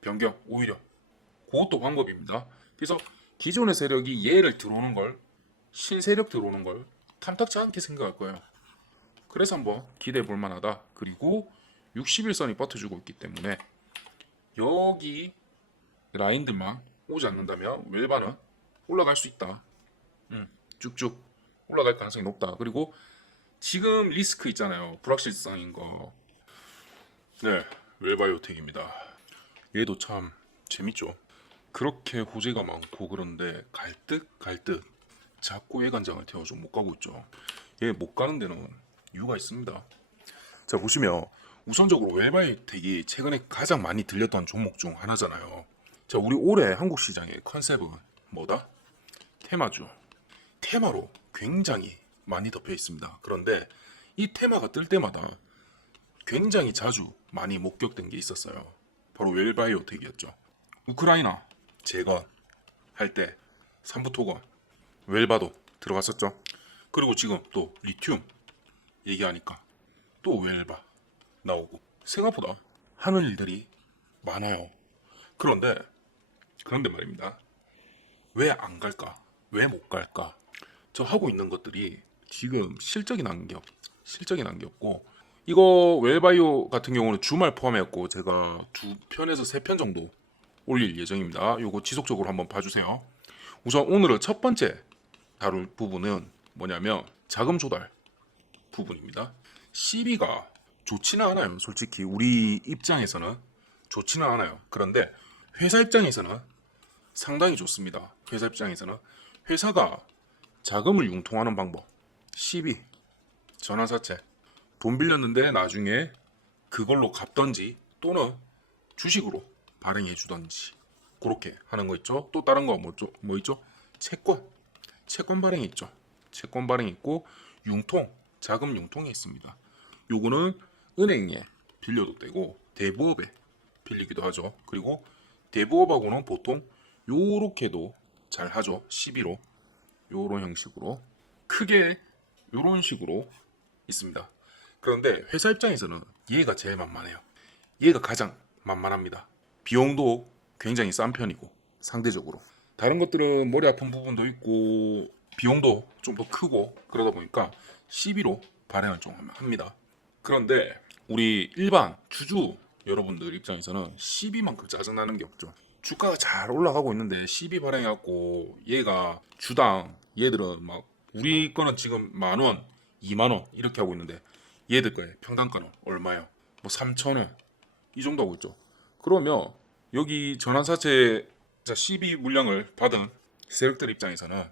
변경 오히려 그것도 방법입니다. 그래서 기존의 세력이 얘를 들어오는 걸 신세력 들어오는 걸 탐탁지 않게 생각할 거예요. 그래서 한번 기대해 볼 만하다. 그리고 60일선이 버텨주고 있기 때문에 여기 라인들만 오지 않는다면 웰바는 올라갈 수 있다. 쭉쭉 올라갈 가능성이 높다. 그리고 지금 리스크 있잖아요. 불확실성인 거. 네, 웰바이오텍입니다. 얘도 참 재밌죠. 그렇게 호재가 많고 그런데 갈듯 자꾸 예간장을 태워서 못 가고 있죠. 얘 못 가는 데는 이유가 있습니다. 자, 보시면 우선적으로 웰바이오텍이 최근에 가장 많이 들렸던 종목 중 하나잖아요. 자, 우리 올해 한국 시장의 컨셉은 뭐다? 테마죠. 테마로 굉장히 많이 덮여 있습니다. 그런데 이 테마가 뜰 때마다 굉장히 자주 많이 목격된 게 있었어요. 바로 웰바이오텍이었죠. 우크라이나 재건 할 때 삼부토건 웰바도 들어갔었죠. 그리고 지금 또 리튬 얘기하니까 또 웰바 나오고 생각보다 하는 일들이 많아요. 그런데 말입니다. 왜 안 갈까? 왜 못 갈까? 저 하고 있는 것들이 지금 실적이 난 게 없고 이거 웰바이오 같은 경우는 주말 포함해갖고 제가 2편에서 3편 정도 올릴 예정입니다. 요거 지속적으로 한번 봐주세요. 우선 오늘은 첫 번째 다룰 부분은 뭐냐면 자금 조달 부분입니다. CB가 좋지는 않아요. 솔직히 우리 입장에서는 좋지는 않아요. 그런데 회사 입장에서는 상당히 좋습니다. 회사 입장에서는 회사가 자금을 융통하는 방법 CB 전환사채 돈 빌렸는데 나중에 그걸로 갚던지 또는 주식으로 발행해 주던지 그렇게 하는 거 있죠. 또 다른 거 뭐 있죠? 채권 발행이 있죠. 채권 발행이 있고 자금 융통이 있습니다. 요거는 은행에 빌려도 되고 대부업에 빌리기도 하죠. 그리고 대부업하고는 보통 요렇게도 잘 하죠. 12로 요런 형식으로 크게 요런 식으로 있습니다. 그런데 회사 입장에서는 얘가 제일 만만해요. 얘가 가장 만만합니다. 비용도 굉장히 싼 편이고 상대적으로 다른 것들은 머리 아픈 부분도 있고 비용도 좀 더 크고 그러다 보니까 12로 발행을 좀 합니다. 그런데 우리 일반 주주 여러분들 입장에서는 12만큼 짜증나는 게 없죠. 주가가 잘 올라가고 있는데 12 발행해갖고 얘가 주당 얘들은 막 우리 거는 지금 10,000원, 20,000원 이렇게 하고 있는데 얘들 거에 평단가는 얼마요? 뭐 3,000원 이 정도 하고 있죠. 그러면 여기 전환사채 12 물량을 받은 세력들 입장에서는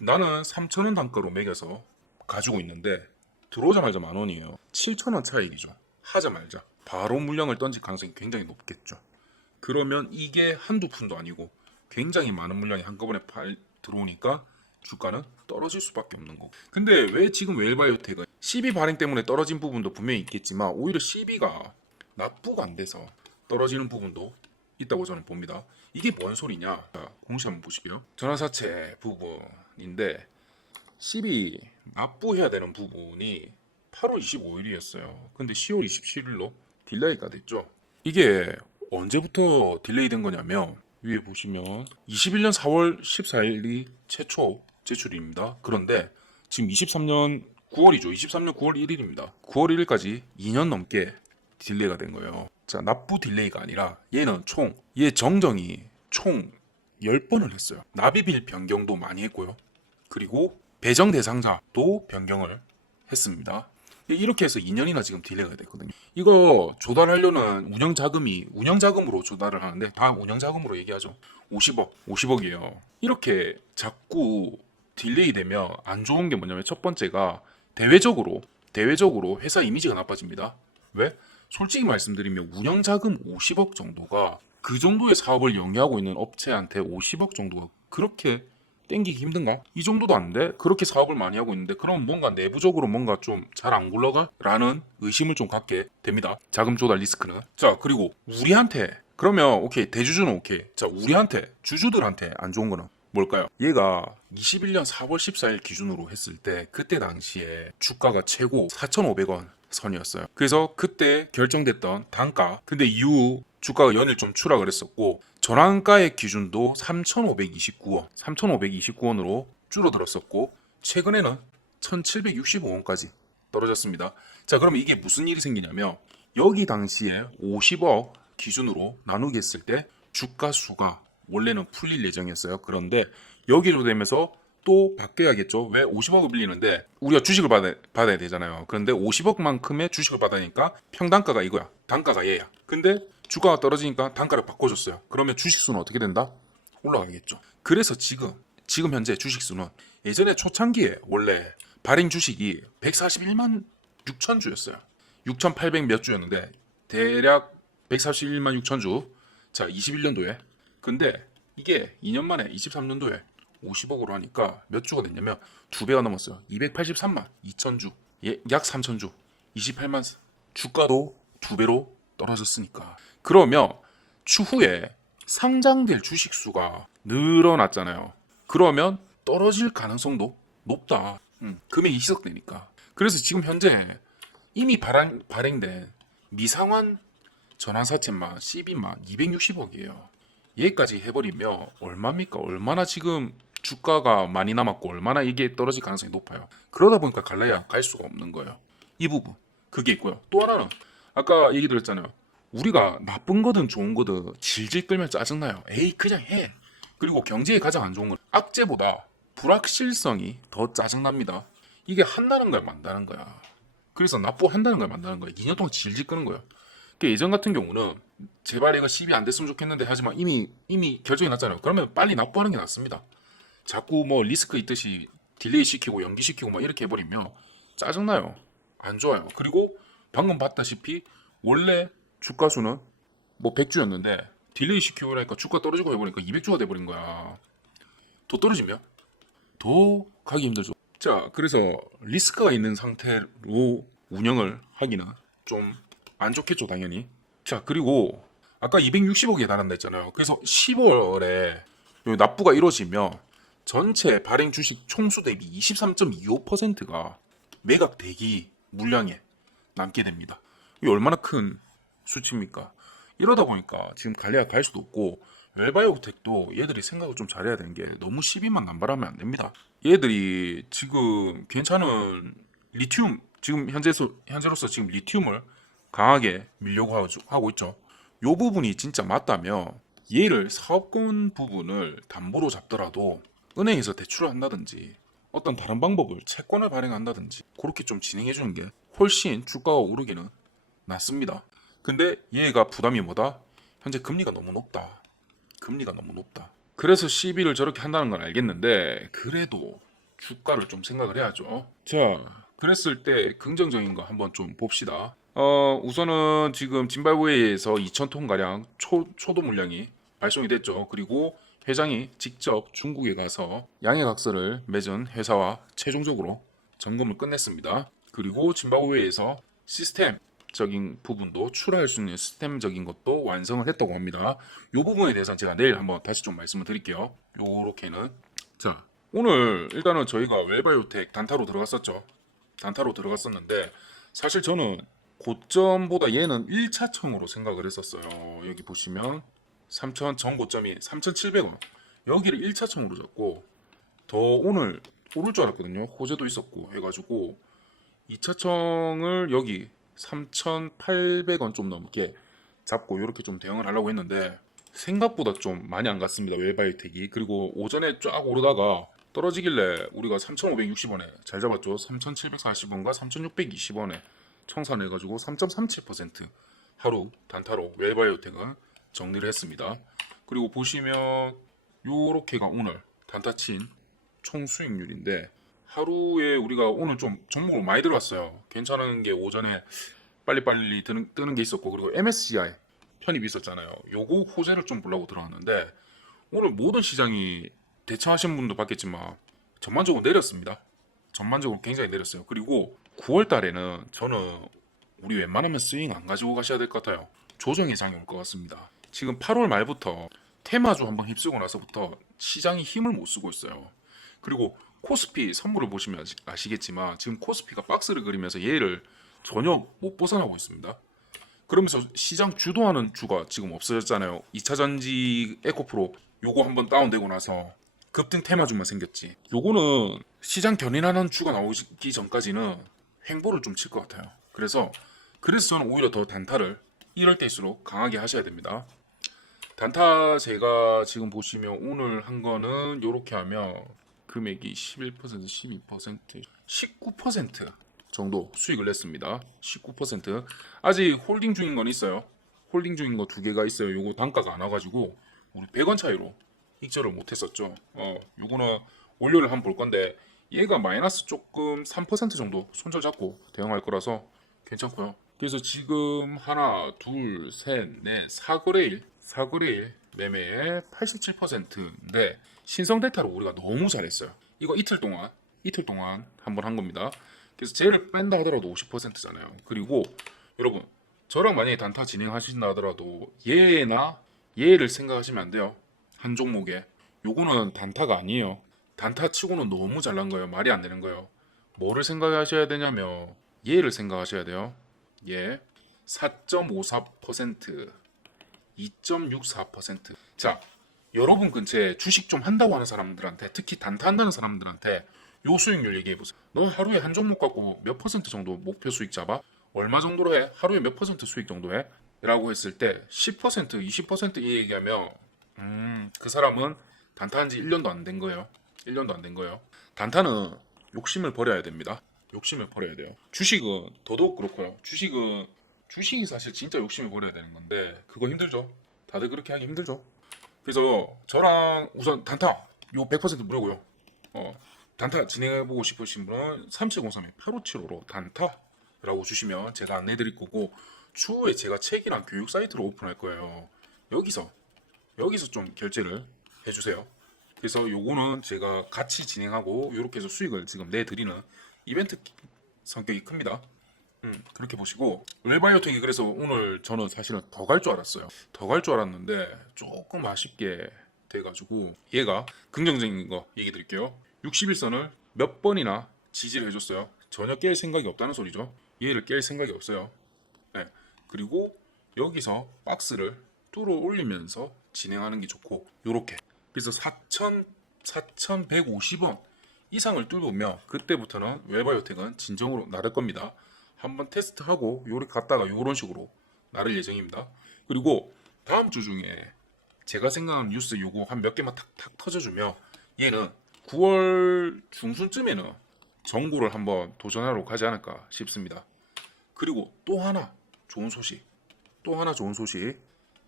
나는 3,000원 단가로 매겨서 가지고 있는데 들어오자마자 10,000원이에요. 7,000원 차익이죠. 하자마자 바로 물량을 던질 가능성이 굉장히 높겠죠. 그러면 이게 한두 푼도 아니고 굉장히 많은 물량이 한꺼번에 들어오니까 주가는 떨어질 수밖에 없는 거고. 근데 왜 지금 웰바이오텍은 CB 발행 때문에 떨어진 부분도 분명히 있겠지만 오히려 CB가 납부가 안 돼서 떨어지는 부분도 있다고 저는 봅니다. 이게 뭔 소리냐? 자, 공시 한번 보시게요. 전환사채 부분인데 CB 납부해야 되는 부분이 8월 25일이었어요. 근데 10월 27일로 딜레이가 됐죠. 이게 언제부터 딜레이 된 거냐면 위에 보시면 21년 4월 14일이 최초 제출입니다. 그런데 지금 23년 9월이죠. 23년 9월 1일입니다. 9월 1일까지 2년 넘게 딜레이가 된 거예요. 자, 납부 딜레이가 아니라 얘는 얘 정정이 총 10번을 했어요. 납입일 변경도 많이 했고요. 그리고 배정 대상자도 변경을 했습니다. 이렇게 해서 2년이나 지금 딜레이가 됐거든요. 이거 조달하려는 운영자금으로 조달을 하는데 다 운영자금으로 얘기하죠. 50억이에요. 이렇게 자꾸 딜레이 되면 안 좋은 게 뭐냐면 첫 번째가 대외적으로 회사 이미지가 나빠집니다. 왜? 솔직히 말씀드리면 운영자금 50억 정도가 그 정도의 사업을 영위하고 있는 업체한테 50억 정도가 그렇게 땡기기 힘든가? 이 정도도 안 돼? 그렇게 사업을 많이 하고 있는데 그럼 뭔가 내부적으로 뭔가 좀 잘 안 굴러가? 라는 의심을 좀 갖게 됩니다. 자금 조달 리스크는. 자, 그리고 우리한테 그러면 오케이 대주주는 오케이. 자, 우리한테 주주들한테 안 좋은 거는 뭘까요? 얘가 21년 4월 14일 기준으로 했을 때 그때 당시에 주가가 최고 4,500원 선이었어요. 그래서 그때 결정됐던 단가 근데 이후 주가가 연일 좀 추락을 했었고 전환가액 기준도 3,529원, 3,529원으로 줄어들었었고 최근에는 1,765원까지 떨어졌습니다. 자, 그러면 이게 무슨 일이 생기냐면 여기 당시에 50억 기준으로 나누기 했을 때 주가 수가 원래는 풀릴 예정이었어요. 그런데 여기로 되면서 또 바뀌어야겠죠. 왜 50억을 빌리는데 우리가 주식을 받아야 되잖아요. 그런데 50억만큼의 주식을 받으니까 평단가가 이거야. 단가가 얘야. 근데 주가가 떨어지니까 단가를 바꿔줬어요. 그러면 주식수는 어떻게 된다? 올라가겠죠. 그래서 지금 현재 주식수는 예전에 초창기에 원래 발행 주식이 141만 6천 주였어요. 6,800 몇 주였는데 대략 141만 6천 주. 자, 21년도에. 근데 이게 2년 만에 23년도에 50억으로 하니까 몇 주가 됐냐면 2배가 넘었어요. 283만 2천 주. 예, 약 3천 주. 28만 주가도 2배로 떨어졌으니까. 그러면 추후에 상장될 주식 수가 늘어났잖아요. 그러면 떨어질 가능성도 높다. 금액이 희석되니까. 그래서 지금 현재 이미 발행된 미상환 전환사채만 CB만 260억이에요. 얘까지 해버리면 얼마입니까? 얼마나 지금 주가가 많이 남았고 얼마나 이게 떨어질 가능성이 높아요. 그러다 보니까 갈라야 갈 수가 없는 거예요. 이 부분 그게 있고요. 또 하나는 아까 얘기 드렸잖아요. 우리가 나쁜 거든 좋은 거든 질질 끌면 짜증나요. 에이 그냥 해. 그리고 경제에 가장 안 좋은 건 악재보다 불확실성이 더 짜증납니다. 이게 한다는 걸 만다는 거야. 그래서 납부한다는 걸 만다는 거야. 2년 동안 질질 끄는 거야. 예전 같은 경우는 제발 이거 10이 안 됐으면 좋겠는데 하지만 이미 결정이 났잖아요. 그러면 빨리 납부하는 게 낫습니다. 자꾸 뭐 리스크 있듯이 딜레이 시키고 연기시키고 막 이렇게 해버리면 짜증나요. 안 좋아요. 그리고 방금 봤다시피 원래 주가수는 뭐 100주였는데 딜레이 시키고 나니까 주가 떨어지고 해보니까 200주가 돼버린 거야. 더 떨어지면 더 가기 힘들죠. 자, 그래서 리스크가 있는 상태로 운영을 하기는 좀 안 좋겠죠, 당연히. 자, 그리고 아까 260억에 달한다 했잖아요. 그래서 10월에 납부가 이루어지면 전체 발행 주식 총수 대비 23.25%가 매각 대기 물량에 남게 됩니다. 이게 얼마나 큰 수치입니까? 이러다 보니까 지금 갈래야 갈 수도 없고 웰바이오텍도 얘들이 생각을 좀 잘해야 되는 게 너무 시비만 남발하면 안 됩니다. 얘들이 지금 괜찮은 리튬 지금 현재로서 지금 리튬을 강하게 밀려고 하고 있죠. 요 부분이 진짜 맞다면 얘를 사업권 부분을 담보로 잡더라도 은행에서 대출을 한다든지 어떤 다른 방법을 채권을 발행한다든지 그렇게 좀 진행해 주는 게 훨씬 주가가 오르기는 낫습니다. 근데 얘가 부담이 뭐다? 현재 금리가 너무 높다. 금리가 너무 높다. 그래서 시비를 저렇게 한다는 건 알겠는데 그래도 주가를 좀 생각을 해야죠. 자, 그랬을 때 긍정적인 거 한번 좀 봅시다. 우선은 지금 짐바브웨에서 2,000톤 가량 초도 물량이 발송이 됐죠. 그리고 회장이 직접 중국에 가서 양해각서를 맺은 회사와 최종적으로 점검을 끝냈습니다. 그리고 짐바브웨에서 시스템적인 부분도 출하할 수 있는 시스템적인 것도 완성을 했다고 합니다. 이 부분에 대해서는 제가 내일 한번 다시 좀 말씀을 드릴게요. 요렇게는. 자, 오늘 일단은 저희가 웰바이오텍 단타로 들어갔었죠. 단타로 들어갔었는데 사실 저는 고점보다 얘는 1차청으로 생각을 했었어요. 여기 보시면 3,000 전고점이 3,700원. 여기를 1차청으로 잡고 더 오늘 오를 줄 알았거든요. 호재도 있었고 해가지고 2차청을 여기 3,800원 좀 넘게 잡고 이렇게 좀 대응을 하려고 했는데 생각보다 좀 많이 안 갔습니다. 웰바이오텍이. 그리고 오전에 쫙 오르다가 떨어지길래 우리가 3,560원에 잘 잡았죠. 3,740원과 3,620원에 청산해가지고 3.37% 하루 단타로 웰바이오텍은 정리를 했습니다. 그리고 보시면 요렇게가 오늘 단타 친 총 수익률인데 하루에 우리가 오늘 좀 종목을 많이 들어왔어요. 괜찮은 게 오전에 빨리빨리 뜨는 게 있었고 그리고 MSCI 편입이 있었잖아요. 요거 호재를 좀 보려고 들어왔는데 오늘 모든 시장이 대처하신 분도 봤겠지만 전반적으로 내렸습니다. 전반적으로 굉장히 내렸어요. 그리고 9월 달에는 저는 우리 웬만하면 스윙 안 가지고 가셔야 될 것 같아요. 조정의 장이 올 것 같습니다. 지금 8월 말부터 테마주 한번 휩쓰고 나서부터 시장이 힘을 못 쓰고 있어요. 그리고 코스피 선물을 보시면 아시겠지만 지금 코스피가 박스를 그리면서 얘를 전혀 못 벗어나고 있습니다. 그러면서 시장 주도하는 주가 지금 없어졌잖아요. 2차전지 에코프로 요거 한번 다운되고 나서 급등 테마주만 생겼지. 요거는 시장 견인하는 주가 나오기 전까지는 횡보를 좀 칠 것 같아요. 그래서 저는 오히려 더 단타를 이럴 때일수록 강하게 하셔야 됩니다. 단타 제가 지금 보시면 오늘 한 거는 요렇게 하면 금액이 11%, 12%, 19% 정도 수익을 냈습니다. 19%. 아직 홀딩 중인 건 있어요. 홀딩 중인 거 두 개가 있어요. 요거 단가가 안 와가지고 우리 100원 차이로 익절을 못했었죠. 요거는 원료를 한번 볼 건데 얘가 마이너스 조금 3% 정도 손절 잡고 대응할 거라서 괜찮고요. 그래서 지금 하나, 둘, 셋, 넷, 4거래일 매매의 87%인데 신성 대타로 우리가 너무 잘했어요. 이거 이틀 동안 한번 한 겁니다. 그래서 쟤를 뺀다 하더라도 50%잖아요. 그리고 여러분 저랑 만약에 단타 진행하신다 하더라도 얘를 생각하시면 안 돼요. 한 종목에 요거는 단타가 아니에요. 단타 치고는 너무 잘난 거예요. 말이 안 되는 거예요. 뭐를 생각하셔야 되냐면 얘를 생각하셔야 돼요. 얘 4.54%, 2.64%. 자, 여러분 근처에 주식 좀 한다고 하는 사람들한테, 특히 단타 한다는 사람들한테 요 수익률 얘기해 보세요. 너 하루에 한 종목 갖고 몇 퍼센트 정도 목표 수익 잡아? 얼마 정도로 해? 하루에 몇 퍼센트 수익 정도 해? 라고 했을 때 10%, 20%이 얘기하면 그 사람은 단타한 지 1년도 안 된 거예요. 1년도 안 된 거예요. 단타는 욕심을 버려야 됩니다. 욕심을 버려야 돼요. 주식은 더더욱 그렇고요. 주식이 사실 진짜 욕심을 버려야 되는 건데 그거 힘들죠. 다들 그렇게 하기 힘들죠. 그래서 저랑 우선 단타 요 100% 무료고요. 단타 진행해보고 싶으신 분은 3703-8575로 단타라고 주시면 제가 안내드릴 거고 추후에 제가 책이랑 교육 사이트를 오픈할 거예요. 여기서 좀 결제를 해주세요. 그래서 요거는 제가 같이 진행하고 이렇게 해서 수익을 지금 내드리는 이벤트 성격이 큽니다. 그렇게 보시고 웰바이오텍이 그래서 오늘 저는 사실은 더 갈 줄 알았어요. 더 갈 줄 알았는데 조금 아쉽게 돼가지고 얘가 긍정적인 거 얘기 드릴게요. 61선을 몇 번이나 지지를 해줬어요. 전혀 깰 생각이 없다는 소리죠. 얘를 깰 생각이 없어요. 네. 그리고 여기서 박스를 뚫어 올리면서 진행하는 게 좋고 요렇게 그래서 4,150원 이상을 뚫으면 그때부터는 웰바이오텍은 진정으로 나를 겁니다. 한번 테스트하고 요렇게 갔다가 요런 식으로 나를 예정입니다. 그리고 다음 주 중에 제가 생각하는 뉴스 요거 한 몇 개만 탁탁 터져주면 얘는 9월 중순쯤에는 정구를 한번 도전하러 가지 않을까 싶습니다. 그리고 또 하나 좋은 소식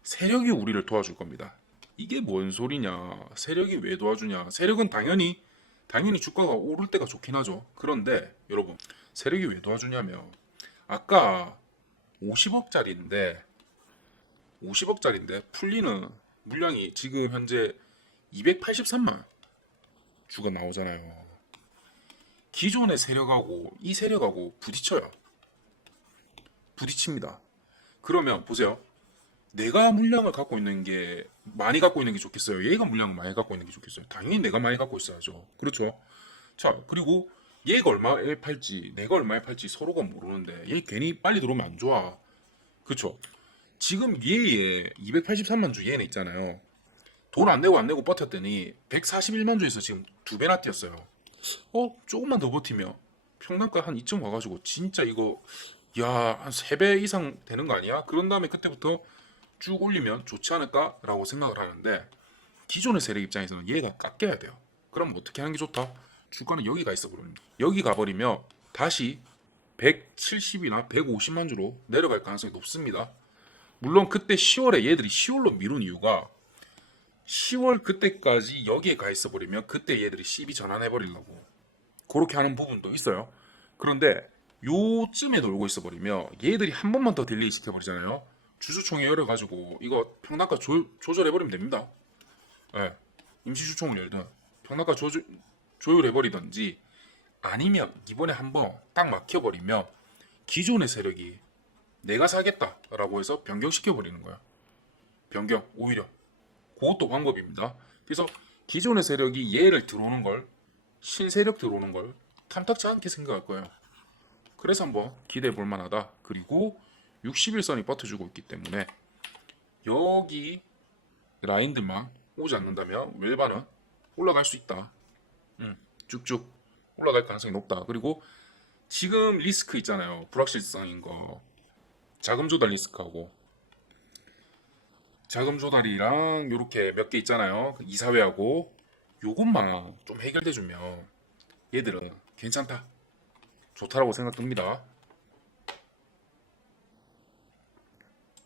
세력이 우리를 도와줄 겁니다. 이게 뭔 소리냐? 세력이 왜 도와주냐? 세력은 당연히 주가가 오를 때가 좋긴 하죠. 그런데 여러분 세력이 왜 도와주냐면 아까 50억짜리인데 풀리는 물량이 지금 현재 283만 주가 나오잖아요. 기존의 세력하고 이 세력하고 부딪힙니다. 그러면 보세요. 내가 물량을 갖고 있는 게 많이 갖고 있는 게 좋겠어요? 얘가 물량을 많이 갖고 있는 게 좋겠어요? 당연히 내가 많이 갖고 있어야죠. 그렇죠? 자, 그리고 얘가 얼마에 팔지, 내가 얼마에 팔지 서로가 모르는데 얘 괜히 빨리 들어오면 안 좋아. 그렇죠? 지금 얘의 283만 주 얘는 있잖아요. 돈 안 내고 버텼더니 141만 주에서 지금 두 배나 뛰었어요. 조금만 더 버티면 평단가 한 2점 와가지고 진짜 이거 한 3배 이상 되는 거 아니야? 그런 다음에 그때부터 쭉 올리면 좋지 않을까라고 생각을 하는데 기존의 세력 입장에서는 얘가 깎여야 돼요. 그럼 어떻게 하는 게 좋다? 주가는 여기 가 있어 버립니다. 여기 가버리면 다시 170이나 150만 주로 내려갈 가능성이 높습니다. 물론 그때 10월에 얘들이 10월로 미룬 이유가 10월 그때까지 여기에 가 있어 버리면 그때 얘들이 시비 전환해 버리려고 그렇게 하는 부분도 있어요. 그런데 요쯤에 놀고 있어 버리면 얘들이 한 번만 더 딜레이 시켜 버리잖아요. 주주총회 열어가지고 이거 평단가 조절해 버리면 됩니다. 네. 임시주총을 열든 평단가 조율해 버리든지 아니면 이번에 한번 딱 막혀 버리면 기존의 세력이 내가 사겠다라고 해서 변경시켜 버리는 거야. 변경 오히려 그것도 방법입니다. 그래서 기존의 세력이 얘를 들어오는 걸 신세력 들어오는 걸 탐탁지 않게 생각할 거예요. 그래서 한번 기대해 볼 만하다. 그리고 60일선이 버텨주고 있기 때문에 여기 라인들만 오지 않는다면 웰바는 올라갈 수 있다. 쭉쭉 올라갈 가능성이 높다. 그리고 지금 리스크 있잖아요. 불확실성인 거. 자금 조달 리스크하고 자금 조달이랑 요렇게 몇 개 있잖아요. 그 이사회하고 요것만 좀 해결돼 주면 얘들은 괜찮다. 좋다라고 생각 듭니다.